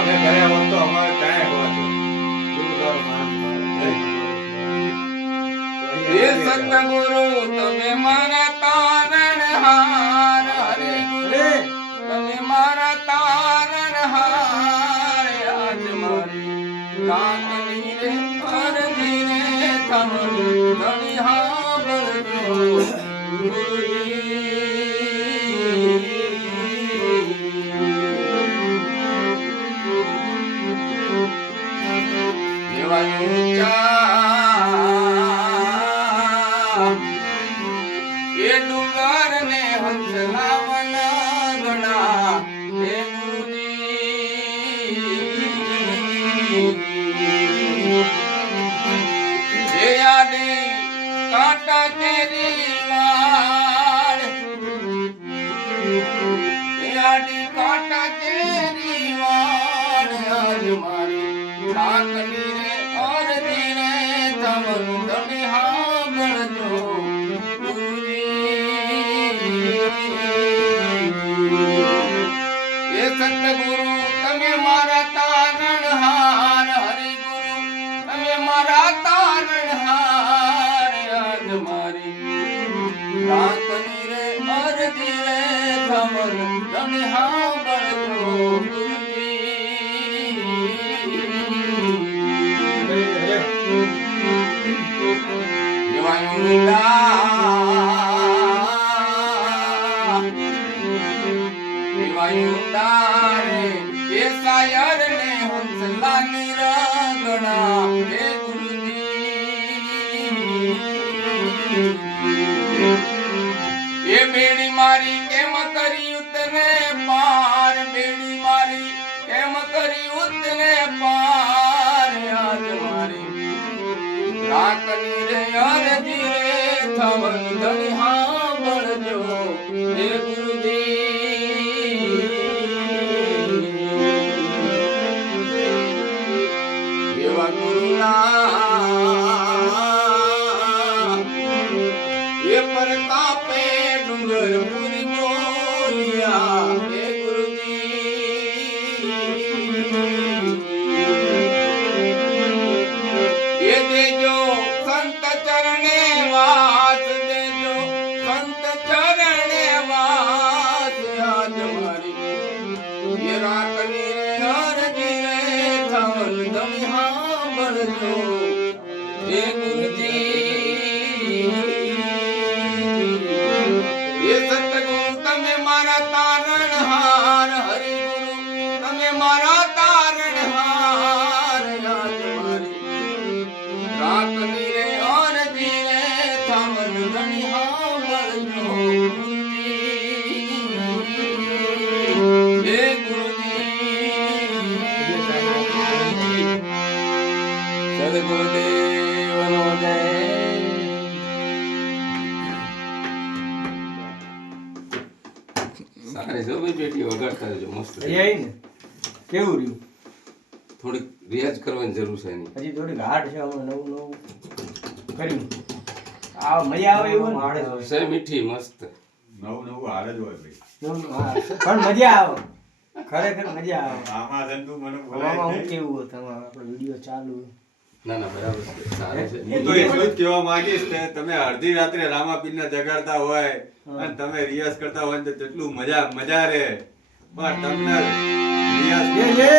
અમે ઘરે હોત તો અમારે કાંઈ હોત. ગુરુ તારો માન હે સતગુરુ તમે મારા તારણહાર હરે ગુરુ તમે મારા તારણહાર આજ મારી કાકની રે અરજી રે તમારું ધણી હાંભળજો ગુરુજી એવા ઊંચા એ ડુંગર ને હંસલાવન ગણા હે ગુરુજી એ આડી કાંટા કેરી વાળ એ આડી કાંટા કેરી વાળ આજ મારી કાકની રે અરજી રે તમારું તમે હાંભળજો એ સતગુરુ તમે મારા તારણહાર હરિ ગુરુ તમે મારા તારણહાર આજ મારી કાકની રે અરજી રે તમારું તમે હાંભળજો બેડી મારી કેમ કરી ઉતરે પાર બેડી મારી કેમ કરી ઉતરે પાર આજ મારી કાકની રે અરજી રે થવન ધણી હાંભળજો હે ગુરુજી એવા ગુરુના એ પ્રતાપે ડુંગર પુરી બોલ્યા હે ગુરુજી એ દેજો સંત ચરણે વાસ દેજો સંત ચરણે વાસ આજ મારી એ રાતની રે અરજી રે થવલ ધણી હાંભળજો હે ગુરુજી એ સતગુરુ તમે મારા તારણહાર હરિ ગુરુ તમે મારા તારણહાર આજ મારી કાકની રે અરજી રે થવલ ધણી હાંભળજો હે ગુરુજી સદગુરુદેવનો જય સારી જો ભાઈ બેટી વગાડતા રહેજો મસ્ત એ આઈ ને કેવું રહ્યું થોડીક રિયાઝ કરવાની જરૂર છે એની હજી થોડીક હાર્ડ છે હમણાં નવું નવું કર્યું આ મજા આવે એવું ને? છે મીઠી મસ્ત નવું નવું હાલ જ હોય ભાઈ. નવું, હા. પણ મજા આવે ખરેખર મજા આવે આમાં ધંધુ મને આમાં બોલાય હું છે. કેવું હતું આમાં આપણો વિડીયો ચાલુ ના ના બરાબર છે સારું છે હું તો એટલું જ કહેવા માંગીશ કે તમે અડધી રાત્રે રામાપીરને જગાડતા હોય અને તમે રિયાઝ કરતા હોય તો કેટલું મજા રહે પણ તમને રિયાઝ જે